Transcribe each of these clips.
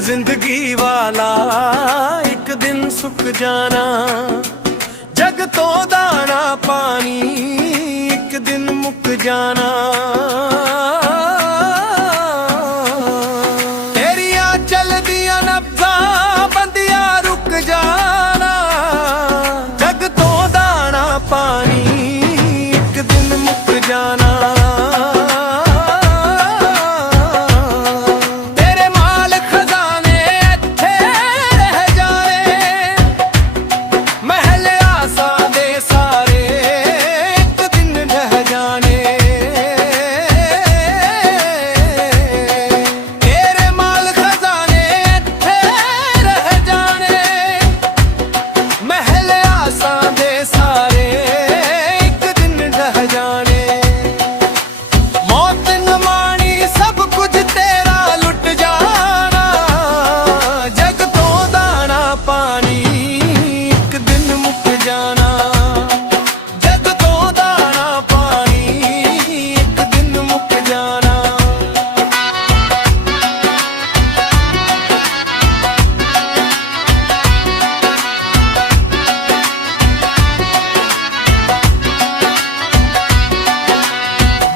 जिंदगी वाला एक दिन सुक जाना, जग तो दाना पानी एक दिन मुक जाना। तेरिया चल दिया नब्जा बंदिया रुक जाना, जग तो दाना पानी एक दिन मुक जाना।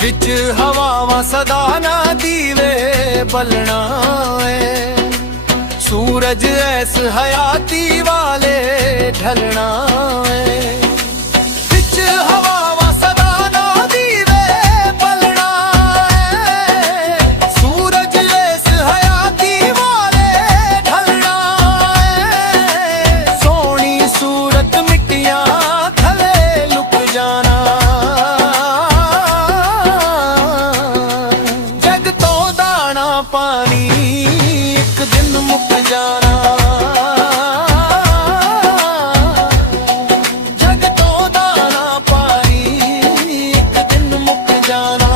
विच हवावां सदा ना दीवे बलना है, सूरज ऐस हयाती वाले ढलना है। विच हवावां सदा ना दीवे बलना है, सूरज ऐस हयाती वाले ढलना है। सोनी सूरत मिट्टियां थले लुक जाना, पानी एक दिन मुक जाना। जग तो दाना पानी एक दिन मुक जाना।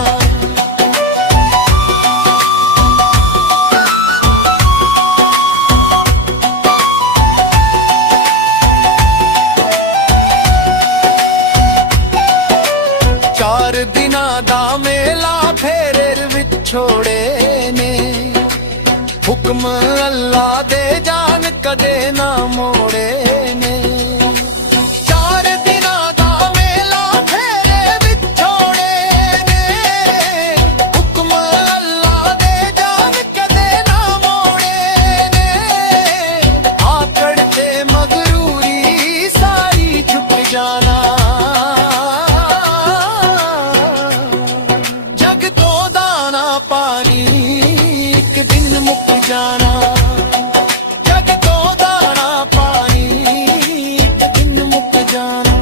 चार दिना दा मेला फेरे विछोड़े ने, हुक्म अल्लाह दे जान कदे ना मोड़े ने। चार दिना दा मेला फेरे विछोड़े ने, हुक्म अल्लाह दे जान कदे ना मोड़े ने। आकड़ ते मगरूरी सारी छुप जाना, जग तो दाना पानी एक दिन मुक जाना। जग तो दाना पानी एक दिन मुक जाना।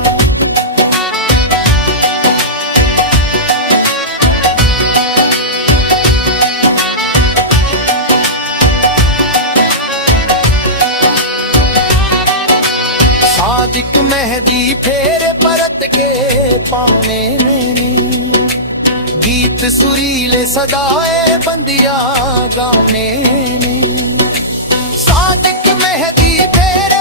सादिक मेहदी फेरे परत के पाने में, गीत सुरीले सदाए बंदिया गाने ने। सादिक मेहदी फेरे